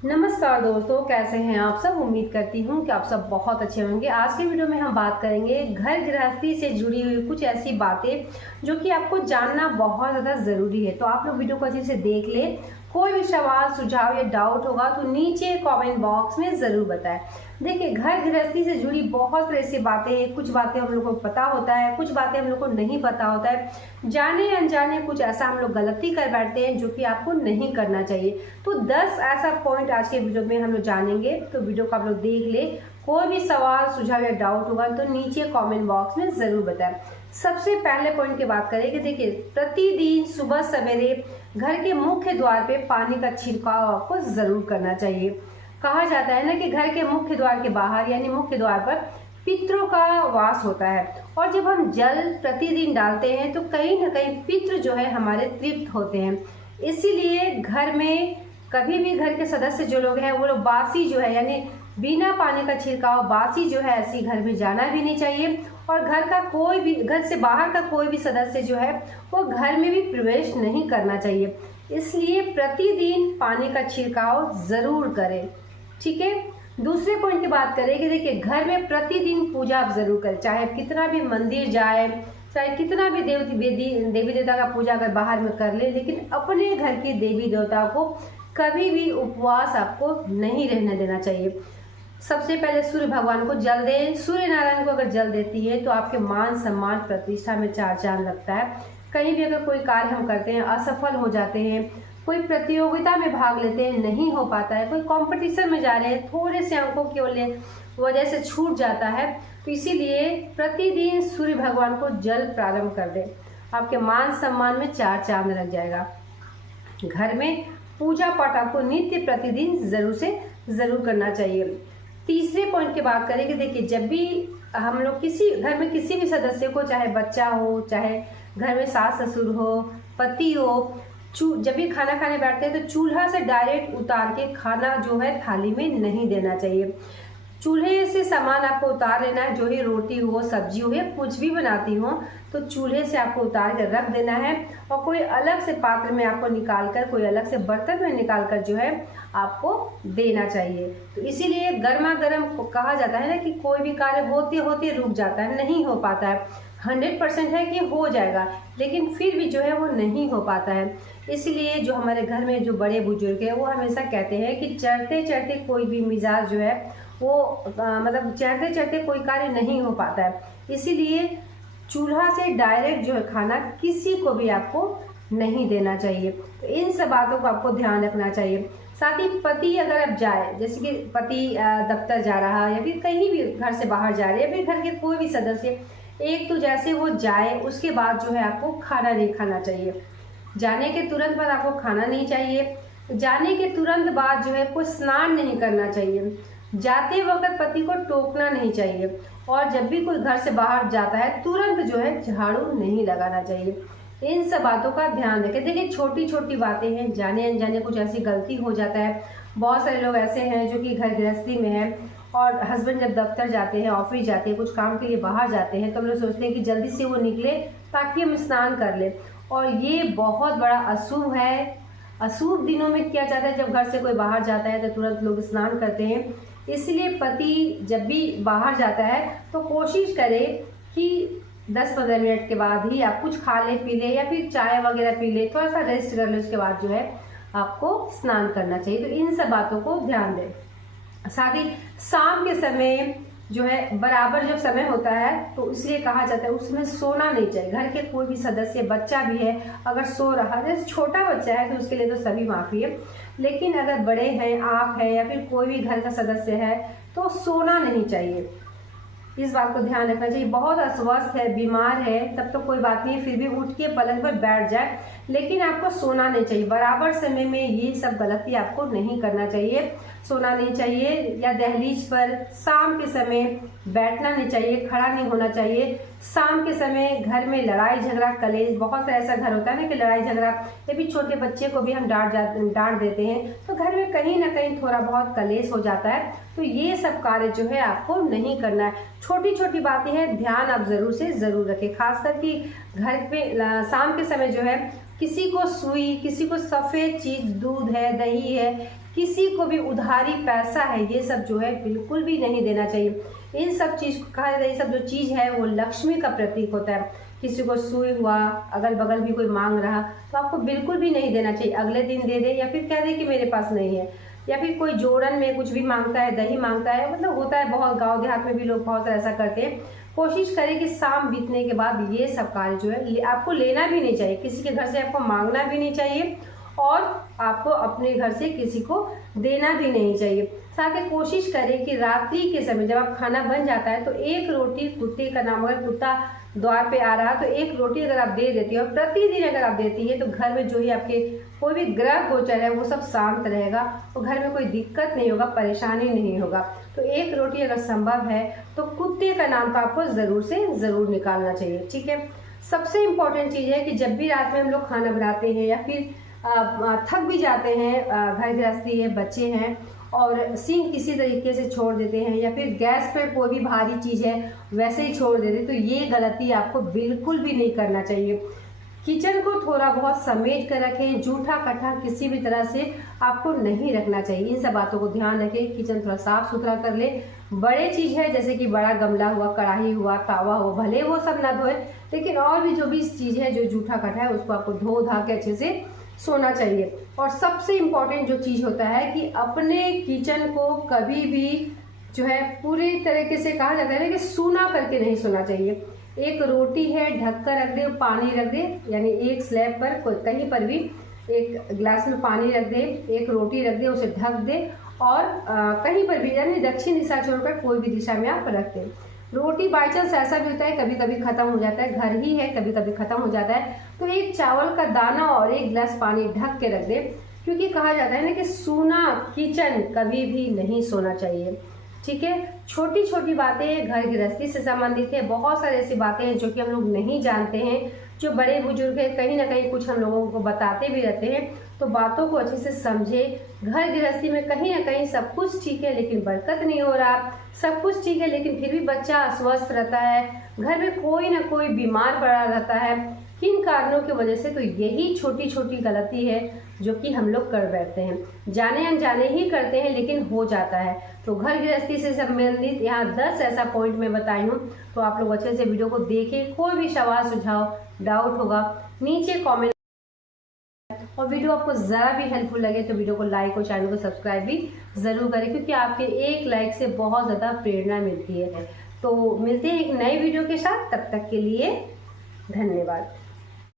नमस्कार दोस्तों, कैसे हैं आप सब। उम्मीद करती हूँ कि आप सब बहुत अच्छे होंगे। आज के वीडियो में हम बात करेंगे घर गृहस्थी से जुड़ी हुई कुछ ऐसी बातें जो कि आपको जानना बहुत ज़्यादा ज़रूरी है। तो आप लोग वीडियो को अच्छे से देख लें। कोई भी सवाल, सुझाव या डाउट होगा तो नीचे कमेंट बॉक्स में ज़रूर बताएं। देखिए, घर गृहस्थी से जुड़ी बहुत सारी ऐसी बातें हैं। कुछ बातें हम लोग को पता होता है, कुछ बातें हम लोग को नहीं पता होता है। जाने अनजाने कुछ ऐसा हम लोग गलती कर बैठते हैं जो कि आपको नहीं करना चाहिए। तो 10 ऐसा पॉइंट आज के वीडियो में हम लोग जानेंगे, तो वीडियो को आप लोग देख ले। कोई भी सवाल, सुझाव या डाउट होगा तो नीचे कमेंट बॉक्स में ज़रूर बताएं। सबसे पहले पॉइंट की बात करें कि देखिए, प्रतिदिन सुबह सवेरे घर के मुख्य द्वार पे पानी का छिड़काव आपको ज़रूर करना चाहिए। कहा जाता है ना कि घर के मुख्य द्वार के बाहर यानी मुख्य द्वार पर पितरों का वास होता है, और जब हम जल प्रतिदिन डालते हैं तो कहीं ना कहीं पितृ जो है हमारे तृप्त होते हैं। इसीलिए घर में कभी भी घर के सदस्य जो लोग हैं वो लोग बासी जो है यानी बिना पानी का छिड़काव, बासी जो है ऐसी घर में जाना भी नहीं चाहिए। और घर से बाहर का कोई भी सदस्य जो है वो घर में भी प्रवेश नहीं करना चाहिए। इसलिए प्रतिदिन पानी का छिड़काव जरूर करें। ठीक है। दूसरे पॉइंट की बात करें कि देखिए, घर में प्रतिदिन पूजा आप जरूर करें। चाहे कितना भी मंदिर जाए, चाहे कितना भी देवी देवता का पूजा अगर बाहर में कर ले, लेकिन अपने घर की देवी देवता को कभी भी उपवास आपको नहीं रहने देना चाहिए। सबसे पहले सूर्य भगवान को जल दें। सूर्य नारायण को अगर जल देती है तो आपके मान सम्मान प्रतिष्ठा में चार चांद लगता है। कहीं भी अगर कोई कार्य हम करते हैं, असफल हो जाते हैं, कोई प्रतियोगिता में भाग लेते हैं, नहीं हो पाता है, कोई कंपटीशन में जा रहे हैं, थोड़े से अंकों की वजह से छूट जाता है, तो इसीलिए प्रतिदिन सूर्य भगवान को जल प्रारंभ कर दें। आपके मान सम्मान में चार चांद लग जाएगा। घर में पूजा पाठ आपको नित्य प्रतिदिन जरूर से जरूर करना चाहिए। तीसरे पॉइंट की बात करें कि देखिए, जब भी हम लोग घर में किसी भी सदस्य को, चाहे बच्चा हो, चाहे घर में सास ससुर हो, पति हो, जब भी खाना खाने बैठते हैं तो चूल्हा से डायरेक्ट उतार के खाना जो है थाली में नहीं देना चाहिए। चूल्हे से सामान आपको उतार लेना है। जो ही रोटी हो, सब्जी हो या कुछ भी बनाती हो तो चूल्हे से आपको उतार कर रख देना है, और कोई अलग से पात्र में आपको निकाल कर, कोई अलग से बर्तन में निकाल कर जो है आपको देना चाहिए। तो इसीलिए गर्मा गर्म कहा जाता है ना कि कोई भी कार्य होते होते रुक जाता है, नहीं हो पाता है। 100% है कि हो जाएगा, लेकिन फिर भी जो है वो नहीं हो पाता है। इसलिए जो हमारे घर में जो बड़े बुजुर्ग हैं वो हमेशा कहते हैं कि चढ़ते चढ़ते कोई भी मिजाज जो है वो मतलब चढ़ते चढ़ते कोई कार्य नहीं हो पाता है। इसीलिए चूल्हा से डायरेक्ट जो है खाना किसी को भी आपको नहीं देना चाहिए। तो इन सब बातों को आपको ध्यान रखना चाहिए। साथ ही पति अगर आप जाए, जैसे कि पति दफ्तर जा रहा है या फिर कहीं भी घर से बाहर जा रहे हैं, या फिर घर के कोई भी सदस्य, एक तो जैसे वो जाए उसके बाद जो है आपको खाना नहीं खाना चाहिए। जाने के तुरंत बाद आपको खाना नहीं चाहिए। जाने के तुरंत बाद जो है कोई स्नान नहीं करना चाहिए। जाते वक्त पति को टोकना नहीं चाहिए, और जब भी कोई घर से बाहर जाता है तुरंत जो है झाड़ू नहीं लगाना चाहिए। इन सब बातों का ध्यान रखें। देखिए, छोटी छोटी बातें हैं, जाने अनजाने कुछ ऐसी गलती हो जाता है। बहुत सारे लोग ऐसे हैं जो कि घर गृहस्थी में है, और हस्बैंड जब दफ्तर जाते हैं, ऑफिस जाते हैं, कुछ काम के लिए बाहर जाते हैं, तो हम लोग सोचते हैं कि जल्दी से वो निकले ताकि हम स्नान कर लें, और ये बहुत बड़ा अशुभ है। अशुभ दिनों में किया जाता है, जब घर से कोई बाहर जाता है तो तुरंत लोग स्नान करते हैं। इसलिए पति जब भी बाहर जाता है तो कोशिश करे कि 10-15 मिनट के बाद ही आप कुछ खा ले, पी ले, या फिर चाय वगैरह पी ले, थोड़ा सा रेस्ट कर ले, उसके बाद जो है आपको स्नान करना चाहिए। तो इन सब बातों को ध्यान दें। साथ ही शाम के समय जो है बराबर जब समय होता है तो इसलिए कहा जाता है उसमें सोना नहीं चाहिए। घर के कोई भी सदस्य, बच्चा भी है, अगर सो रहा है, जैसे छोटा बच्चा है तो उसके लिए तो सभी माफ़ी है, लेकिन अगर बड़े हैं, आप हैं, या फिर कोई भी घर का सदस्य है तो सोना नहीं चाहिए। इस बात को ध्यान रखना चाहिए। बहुत अस्वस्थ है, बीमार है, तब तो कोई बात नहीं, फिर भी उठ के पलंग पर बैठ जाए, लेकिन आपको सोना नहीं चाहिए। बराबर समय में ये सब गलती आपको नहीं करना चाहिए। सोना नहीं चाहिए, या दहलीज पर शाम के समय बैठना नहीं चाहिए, खड़ा नहीं होना चाहिए। शाम के समय घर में लड़ाई झगड़ा, कलेश, बहुत सा ऐसा घर होता है ना कि लड़ाई झगड़ा, या फिर छोटे बच्चे को भी हम डांट देते हैं, तो घर में कहीं ना कहीं थोड़ा बहुत कलेश हो जाता है। तो ये सब कार्य जो है आपको नहीं करना है। छोटी छोटी बातें हैं, ध्यान आप जरूर से जरूर रखें। खासकर कि घर पे शाम के समय जो है किसी को सुई, किसी को सफ़ेद चीज़, दूध है, दही है, किसी को भी उधारी पैसा है ये सब जो है बिल्कुल भी नहीं देना चाहिए। इन सब चीज़ को कहा जाता है, ये सब जो चीज़ है वो लक्ष्मी का प्रतीक होता है। किसी को सुई हुआ, अगल बगल भी कोई मांग रहा तो आपको बिल्कुल भी नहीं देना चाहिए। अगले दिन दे दे या फिर कह दे कि मेरे पास नहीं है, या फिर कोई जोड़न में कुछ भी मांगता है, दही मांगता है, मतलब होता है बहुत, गांव देहात में भी लोग बहुत सारा ऐसा करते हैं। कोशिश करें कि शाम बीतने के बाद ये सब कार्य जो है आपको लेना भी नहीं चाहिए, किसी के घर से आपको मांगना भी नहीं चाहिए और आपको अपने घर से किसी को देना भी नहीं चाहिए। साथ ही कोशिश करें कि रात्रि के समय जब आप खाना बन जाता है तो एक रोटी कुत्ते का नाम, अगर कुत्ता द्वार पे आ रहा तो एक रोटी अगर आप दे देती है और प्रतिदिन अगर आप देती है तो घर में जो ही आपके कोई भी ग्रह गोचर है वो सब शांत रहेगा और घर में कोई दिक्कत नहीं होगा, परेशानी नहीं होगा। तो एक रोटी अगर संभव है तो कुत्ते का नाम तो आपको ज़रूर से ज़रूर निकालना चाहिए, ठीक है। सबसे इम्पोर्टेंट चीज़ है कि जब भी रात में हम लोग खाना बनाते हैं या फिर थक भी जाते हैं, घर गृहस्थी है, बच्चे हैं और सिंक किसी तरीके से छोड़ देते हैं या फिर गैस पर कोई भी भारी चीज़ है वैसे ही छोड़ देते हैं, तो ये गलती आपको बिल्कुल भी नहीं करना चाहिए। किचन को थोड़ा बहुत समेट कर रखें, जूठा कट्ठा किसी भी तरह से आपको नहीं रखना चाहिए। इन सब बातों को ध्यान रखें। किचन थोड़ा साफ सुथरा कर ले। बड़े चीज़ है जैसे कि बड़ा गमला हुआ, कढ़ाई हुआ, तावा हुआ, भले वो सब ना धोए, लेकिन और भी जो भी चीज़ है जो जूठा कट्ठा है उसको आपको धो धा के अच्छे से सोना चाहिए। और सबसे इम्पॉर्टेंट जो चीज़ होता है कि अपने किचन को कभी भी जो है पूरी तरीके से कहा जाता है ना कि सूना करके नहीं सोना चाहिए। एक रोटी है ढक कर रख दे, पानी रख दे, यानी एक स्लैब पर कहीं पर भी एक गिलास में पानी रख दे, एक रोटी रख दे, उसे ढक दे और कहीं पर भी यानी दक्षिण दिशा छोड़कर कोई भी दिशा में आप रख दें। रोटी बाई चांस ऐसा भी होता है कभी कभी ख़त्म हो जाता है, घर ही है कभी कभी ख़त्म हो जाता है, तो एक चावल का दाना और एक गिलास पानी ढक के रख दे, क्योंकि कहा जाता है ना कि सूना किचन कभी भी नहीं सोना चाहिए, ठीक है। छोटी छोटी बातें घर गृहस्थी से संबंधित है, बहुत सारी ऐसी बातें हैं जो कि हम लोग नहीं जानते हैं, जो बड़े बुजुर्ग हैं कहीं ना कहीं कुछ हम लोगों को बताते भी रहते हैं, तो बातों को अच्छे से समझे। घर गृहस्थी में कहीं ना कहीं सब कुछ ठीक है लेकिन बरकत नहीं हो रहा, सब कुछ ठीक है लेकिन फिर भी बच्चा अस्वस्थ रहता है, घर में कोई ना कोई बीमार पड़ा रहता है, किन कारणों की वजह से, तो यही छोटी छोटी गलती है जो कि हम लोग कर बैठते हैं, जाने अनजाने ही करते हैं लेकिन हो जाता है। तो घर गृहस्थी से संबंधित यहाँ 10 ऐसा पॉइंट मैं बताई हूँ, तो आप लोग अच्छे से वीडियो को देखें। कोई भी सवाल सुझाव डाउट होगा नीचे कमेंट, और वीडियो आपको ज़रा भी हेल्पफुल लगे तो वीडियो को लाइक और चैनल को सब्सक्राइब भी ज़रूर करें, क्योंकि आपके एक लाइक से बहुत ज़्यादा प्रेरणा मिलती है। तो मिलते हैं एक नए वीडियो के साथ, तब तक के लिए धन्यवाद।